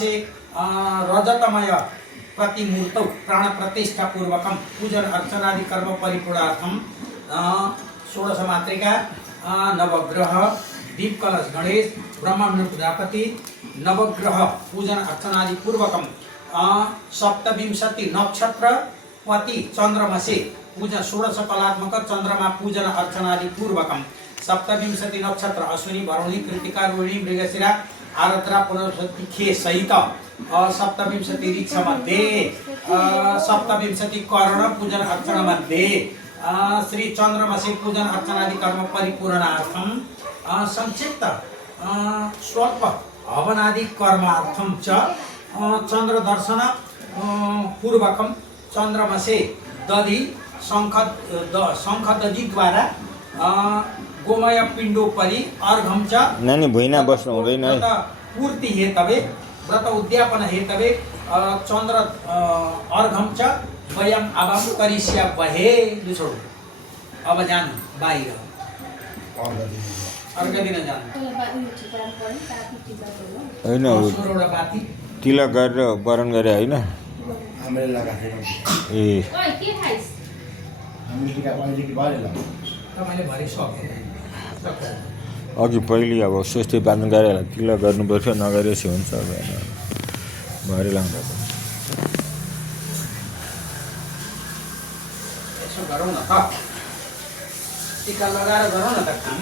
से रजतमय प्रतिमूर्तौ प्राण प्रतिष्ठा पूर्वकम पूजन अर्चनादि कर्म परिपूर्णार्थम षोडश मातृका नवग्रह दीप कलश गणेश ब्रह्मांड प्रजापति नवग्रह पूजन अर्चनादि पूर्वकम सप्तविंशति नक्षत्र पति चंद्रमसे पूजन षोडश कलात्मक चंद्रमा पूजन अर्चनादि पूर्वकम सप्तविंशति नक्षत्र अश्विनी भरणी कृतिका रोहिणी मृगशिरा आरद्रा पुनर्वसुमती खे सहित सप्तविंशति ऋक्ष मध्ये सप्तविंशति कर्ण पूजन अर्चना मध्ये श्री चंद्रमसे पूजन अर्चनादि कर्म परिपूर्णार्थम संक्षिप्त स्वल्प हवनादि कर्मार्थम च चंद्र दर्शन पूर्वकम चंद्रमसे दधि शंखदजी द्वारा गोमय पिण्डोपरि अर्घम च नानी भुइँमा बस्नु हुँदैन है। पूर्ति हेतवे व्रत उद्यापन हेतवे चंद्र अर्घम च वयम अवम करिष्या बहे छोड़ो अब जानु बाहिर अर्घ दिन जानु होइन सोह्रवटा बाती तिलक गरेर वरण गरे होइन हामीले लगाएको ए तपाईँले भरि सक्यो अघि पहिले अब स्वस्थ बाँध्नु गरे तिलक गर्नुपर्छ नगरेपछि हुन्छ भरि लाउँदा यसो गरौँ न त टिका लगाएर गरौँ न त काम